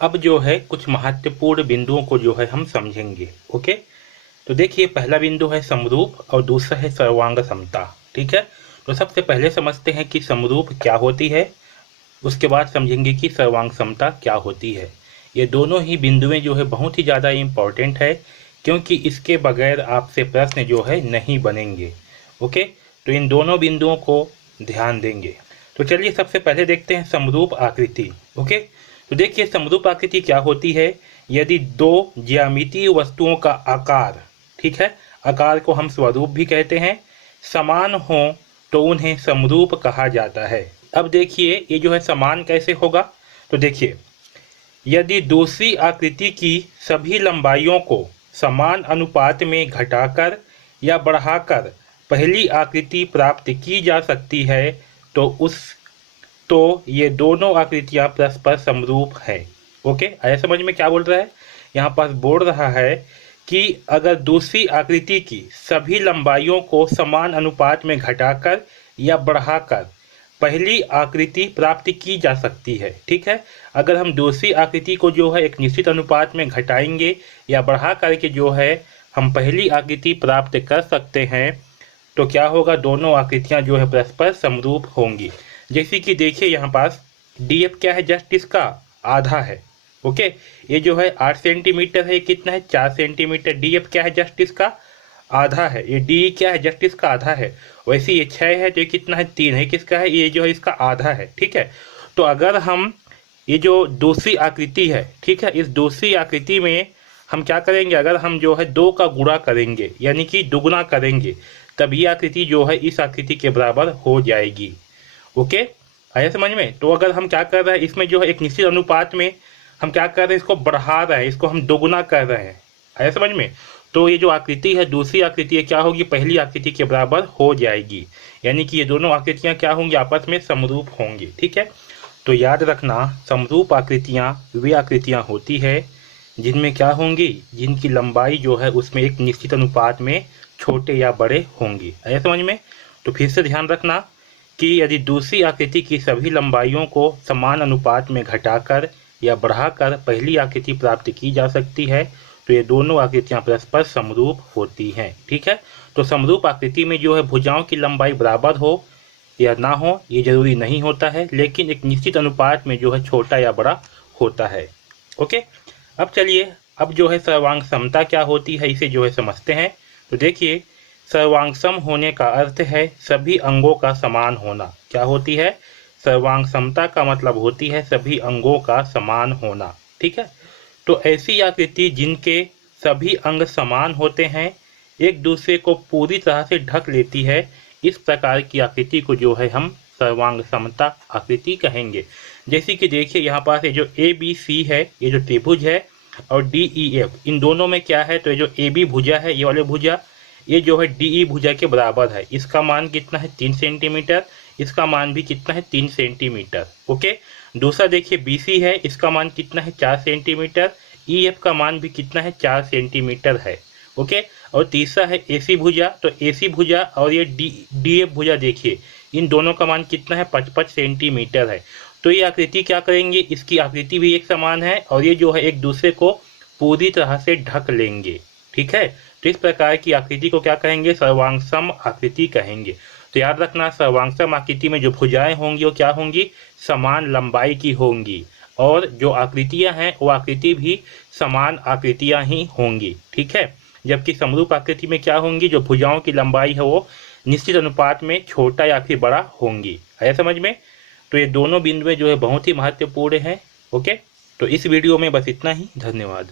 अब जो है कुछ महत्वपूर्ण बिंदुओं को जो है हम समझेंगे। ओके, तो देखिए पहला बिंदु है समरूप और दूसरा है सर्वांग समता। ठीक है, तो सबसे पहले समझते हैं कि समरूप क्या होती है, उसके बाद समझेंगे कि सर्वांग समता क्या होती है। ये दोनों ही बिंदुएं जो है बहुत ही ज़्यादा इम्पॉर्टेंट है, क्योंकि इसके बगैर आपसे प्रश्न जो है नहीं बनेंगे। ओके, तो इन दोनों बिंदुओं को ध्यान देंगे। तो चलिए सबसे पहले देखते हैं समरूप आकृति। ओके, तो देखिए समरूप आकृति क्या होती है। यदि दो ज्यामितीय वस्तुओं का आकार, ठीक है, आकार को हम स्वरूप भी कहते हैं, समान हो तो उन्हें समरूप कहा जाता है। अब देखिए ये जो है समान कैसे होगा, तो देखिए यदि दूसरी आकृति की सभी लंबाइयों को समान अनुपात में घटाकर या बढ़ाकर पहली आकृति प्राप्त की जा सकती है तो ये दोनों आकृतियां परस्पर समरूप हैं। ओके, आया समझ में क्या बोल रहा है। यहाँ पर बोल रहा है कि अगर दूसरी आकृति की सभी लंबाइयों को समान अनुपात में घटाकर या बढ़ाकर पहली आकृति प्राप्त की जा सकती है। ठीक है, अगर हम दूसरी आकृति को जो है एक निश्चित अनुपात में घटाएंगे या बढ़ा करके जो है हम पहली आकृति प्राप्त कर सकते हैं, तो क्या होगा, दोनों आकृतियां जो है परस्पर समरूप होंगी। जैसे कि देखिए यहाँ पास डीएफ क्या है, जस्ट इसका आधा है। ओके, ये जो है 8 सेंटीमीटर है, कितना है 4 सेंटीमीटर। डीएफ क्या है, जस्ट इसका आधा है। ये डी क्या है, जस्ट इसका आधा है। वैसे ये 6 है तो ये कितना है, 3 है, किसका है, ये जो है इसका आधा है। ठीक है, तो अगर हम ये जो दूसरी आकृति है, ठीक है, इस दूसरी आकृति में हम क्या करेंगे, अगर हम जो है 2 का गुणा करेंगे यानी कि दुगुना करेंगे, तब ये आकृति जो है इस आकृति के बराबर हो जाएगी। ओके, आया समझ में। तो अगर हम क्या कर रहे हैं, इसमें जो है एक निश्चित अनुपात में हम क्या कर रहे हैं, इसको बढ़ा रहे हैं, इसको हम दोगुना कर रहे हैं। आया समझ में। तो ये जो आकृति है, दूसरी आकृति है, क्या होगी, पहली आकृति के बराबर हो जाएगी, यानी कि ये दोनों आकृतियां क्या होंगी, आपस में समरूप होंगी। ठीक है, तो याद रखना समरूप आकृतियां वे आकृतियां होती है जिनमें क्या होंगी, जिनकी लंबाई जो है उसमें एक निश्चित अनुपात में छोटे या बड़े होंगी। आया समझ में। तो फिर से ध्यान रखना कि यदि दूसरी आकृति की सभी लंबाइयों को समान अनुपात में घटाकर या बढ़ाकर पहली आकृति प्राप्त की जा सकती है, तो ये दोनों आकृतियां परस्पर समरूप होती हैं। ठीक है, तो समरूप आकृति में जो है भुजाओं की लंबाई बराबर हो या ना हो ये जरूरी नहीं होता है, लेकिन एक निश्चित अनुपात में जो है छोटा या बड़ा होता है। ओके, अब चलिए अब जो है सर्वांग समता क्या होती है इसे जो है समझते हैं। तो देखिए सर्वांग सम होने का अर्थ है सभी अंगों का समान होना। क्या होती है, सर्वांग समता का मतलब होती है सभी अंगों का समान होना। ठीक है, तो ऐसी आकृति जिनके सभी अंग समान होते हैं, एक दूसरे को पूरी तरह से ढक लेती है, इस प्रकार की आकृति को जो है हम सर्वांग समता आकृति कहेंगे। जैसे कि देखिए यहाँ पास ये जो ए बी सी है, ये जो त्रिभुज है, और डी ई एफ, इन दोनों में क्या है, तो ये जो ए बी भुजा है, ये वाले भुजा, ये जो है डी ई भुजा के बराबर है। इसका मान कितना है, 3 सेंटीमीटर, इसका मान भी कितना है, 3 सेंटीमीटर। ओके, दूसरा देखिए बी सी है, इसका मान कितना है, 4 सेंटीमीटर। ई एफ का मान भी कितना है, 4 सेंटीमीटर है। ओके, और तीसरा है ए सी भुजा, तो ए सी भुजा और ये डी एफ भुजा देखिए, इन दोनों का मान कितना है, 55 सेंटीमीटर है। तो ये आकृति क्या करेंगे, इसकी आकृति भी एक समान है और ये जो है एक दूसरे को पूरी तरह से ढक लेंगे। ठीक है, तो इस प्रकार की आकृति को क्या कहेंगे, सर्वांग सम आकृति कहेंगे। तो याद रखना सर्वांग सम आकृति में जो भुजाएं होंगी वो क्या होंगी, समान लंबाई की होंगी, और जो आकृतियां हैं वो आकृति भी समान आकृतियां ही होंगी। ठीक है, जबकि समरूप आकृति में क्या होंगी, जो भुजाओं की लंबाई है वो निश्चित अनुपात में छोटा या फिर बड़ा होंगी। आया समझ में। तो ये दोनों बिंदुएं जो है बहुत ही महत्वपूर्ण हैं। ओके, तो इस वीडियो में बस इतना ही। धन्यवाद।